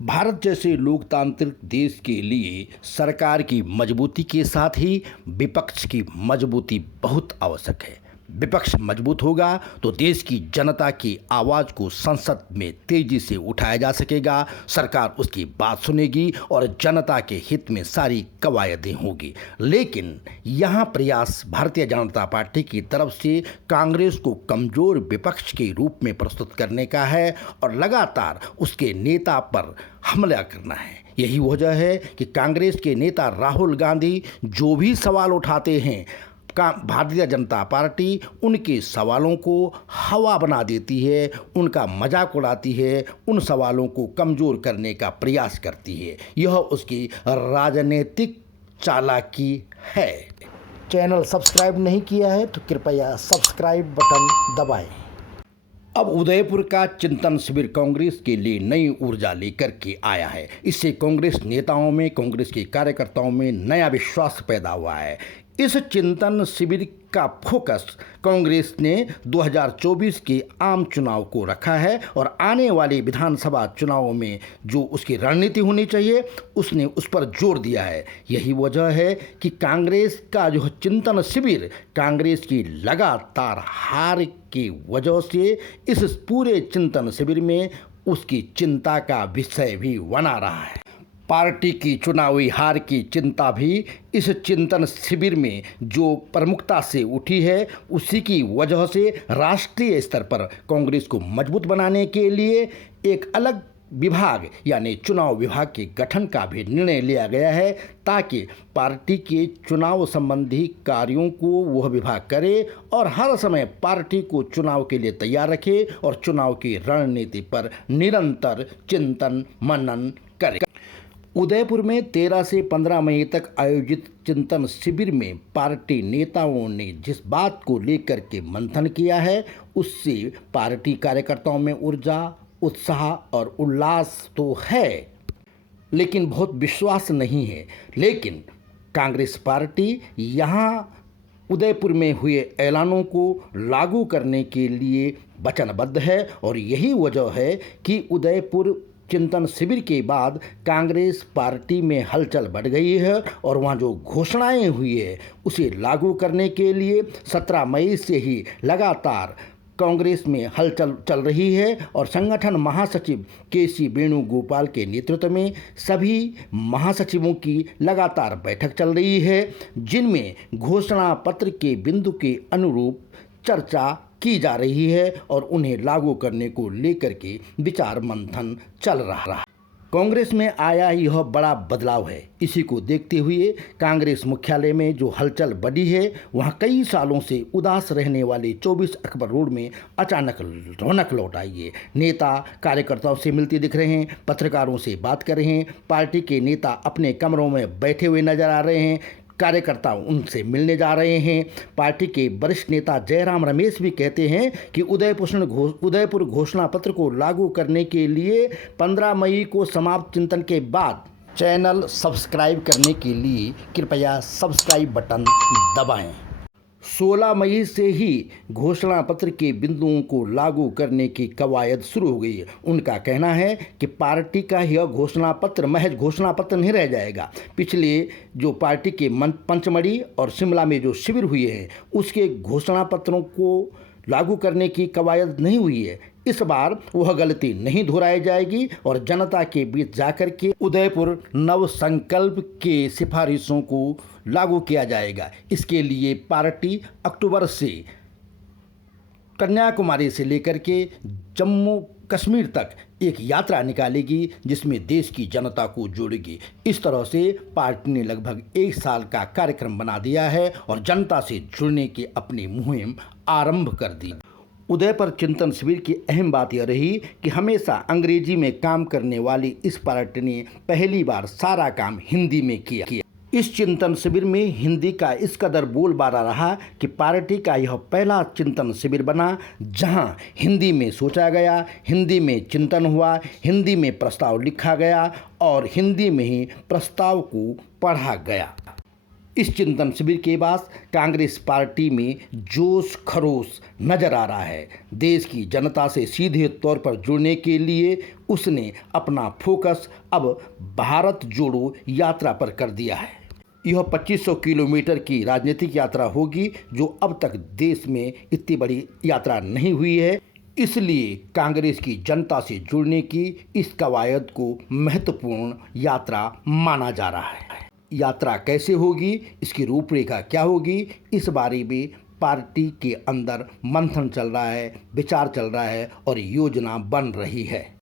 भारत जैसे लोकतांत्रिक देश के लिए सरकार की मजबूती के साथ ही विपक्ष की मजबूती बहुत आवश्यक है। विपक्ष मजबूत होगा तो देश की जनता की आवाज़ को संसद में तेजी से उठाया जा सकेगा, सरकार उसकी बात सुनेगी और जनता के हित में सारी कवायदें होगी। लेकिन यहाँ प्रयास भारतीय जनता पार्टी की तरफ से कांग्रेस को कमज़ोर विपक्ष के रूप में प्रस्तुत करने का है और लगातार उसके नेता पर हमला करना है। यही वजह है कि कांग्रेस के नेता राहुल गांधी जो भी सवाल उठाते हैं, भारतीय जनता पार्टी उनके सवालों को हवा बना देती है, उनका मजाक उड़ाती है, उन सवालों को कमज़ोर करने का प्रयास करती है। यह उसकी राजनीतिक चालाकी है। चैनल सब्सक्राइब नहीं किया है तो कृपया सब्सक्राइब बटन दबाएं। अब उदयपुर का चिंतन शिविर कांग्रेस के लिए नई ऊर्जा लेकर के आया है। इससे कांग्रेस नेताओं में, कांग्रेस के कार्यकर्ताओं में नया विश्वास पैदा हुआ है। इस चिंतन शिविर का फोकस कांग्रेस ने 2024 के आम चुनाव को रखा है और आने वाले विधानसभा चुनावों में जो उसकी रणनीति होनी चाहिए उसने उस पर जोर दिया है। यही वजह है कि कांग्रेस का जो चिंतन शिविर कांग्रेस की लगातार हार की वजह से इस पूरे चिंतन शिविर में उसकी चिंता का विषय भी बना रहा है। पार्टी की चुनावी हार की चिंता भी इस चिंतन शिविर में जो प्रमुखता से उठी है, उसी की वजह से राष्ट्रीय स्तर पर कांग्रेस को मजबूत बनाने के लिए एक अलग विभाग यानी चुनाव विभाग के गठन का भी निर्णय लिया गया है, ताकि पार्टी के चुनाव संबंधी कार्यों को वह विभाग करे और हर समय पार्टी को चुनाव के लिए तैयार रखे और चुनाव की रणनीति पर निरंतर चिंतन मनन करे। उदयपुर में 13 से 15 मई तक आयोजित चिंतन शिविर में पार्टी नेताओं ने जिस बात को लेकर के मंथन किया है, उससे पार्टी कार्यकर्ताओं में ऊर्जा, उत्साह और उल्लास तो है, लेकिन बहुत विश्वास नहीं है। लेकिन कांग्रेस पार्टी यहाँ उदयपुर में हुए ऐलानों को लागू करने के लिए वचनबद्ध है और यही वजह है कि उदयपुर चिंतन शिविर के बाद कांग्रेस पार्टी में हलचल बढ़ गई है और वहाँ जो घोषणाएं हुई है उसे लागू करने के लिए 17 मई से ही लगातार कांग्रेस में हलचल चल रही है और संगठन महासचिव के.सी. वेणुगोपाल के नेतृत्व में सभी महासचिवों की लगातार बैठक चल रही है, जिनमें घोषणा पत्र के बिंदु के अनुरूप चर्चा की जा रही है और उन्हें लागू करने को लेकर के विचार मंथन चल रहा है। कांग्रेस में आया यह बड़ा बदलाव है। इसी को देखते हुए कांग्रेस मुख्यालय में जो हलचल बढ़ी है, वहां कई सालों से उदास रहने वाले 24 अकबर रोड में अचानक रौनक लौट आई है। नेता कार्यकर्ताओं से मिलते दिख रहे हैं, पत्रकारों से बात कर रहे हैं, पार्टी के नेता अपने कमरों में बैठे हुए नजर आ रहे हैं, कार्यकर्ता उनसे मिलने जा रहे हैं। पार्टी के वरिष्ठ नेता जयराम रमेश भी कहते हैं कि उदयपुर घोषणा पत्र को लागू करने के लिए 15 मई को समाप्त चिंतन के बाद चैनल सब्सक्राइब करने के लिए कृपया सब्सक्राइब बटन दबाएं। 16 मई से ही घोषणा पत्र के बिंदुओं को लागू करने की कवायद शुरू हो गई है। उनका कहना है कि पार्टी का यह घोषणा पत्र महज घोषणा पत्र नहीं रह जाएगा। पिछले जो पार्टी के पंचमढ़ी और शिमला में जो शिविर हुए हैं, उसके घोषणा पत्रों को लागू करने की कवायद नहीं हुई है। इस बार वह गलती नहीं दोहराई जाएगी और जनता के बीच जाकर के उदयपुर नव संकल्प के सिफारिशों को लागू किया जाएगा। इसके लिए पार्टी अक्टूबर से कन्याकुमारी से लेकर के जम्मू कश्मीर तक एक यात्रा निकालेगी, जिसमें देश की जनता को जोड़ेगी। इस तरह से पार्टी ने लगभग 1 साल का कार्यक्रम बना दिया है और जनता से जुड़ने की अपनी मुहिम आरंभ कर दी। उदयपुर चिंतन शिविर की अहम बात यह रही कि हमेशा अंग्रेजी में काम करने वाली इस पार्टी ने पहली बार सारा काम हिंदी में किया। इस चिंतन शिविर में हिंदी का इस कदर बोलबाला रहा कि पार्टी का यह पहला चिंतन शिविर बना जहां हिंदी में सोचा गया, हिंदी में चिंतन हुआ, हिंदी में प्रस्ताव लिखा गया और हिंदी में ही प्रस्ताव को पढ़ा गया। इस चिंतन शिविर के बाद कांग्रेस पार्टी में जोश खरोश नजर आ रहा है। देश की जनता से सीधे तौर पर जुड़ने के लिए उसने अपना फोकस अब भारत जोड़ो यात्रा पर कर दिया है। यह 2500 किलोमीटर की राजनीतिक यात्रा होगी, जो अब तक देश में इतनी बड़ी यात्रा नहीं हुई है। इसलिए कांग्रेस की जनता से जुड़ने की इस कवायद को महत्वपूर्ण यात्रा माना जा रहा है। यात्रा कैसे होगी, इसकी रूपरेखा क्या होगी, इस बारे में पार्टी के अंदर मंथन चल रहा है, विचार चल रहा है और योजना बन रही है।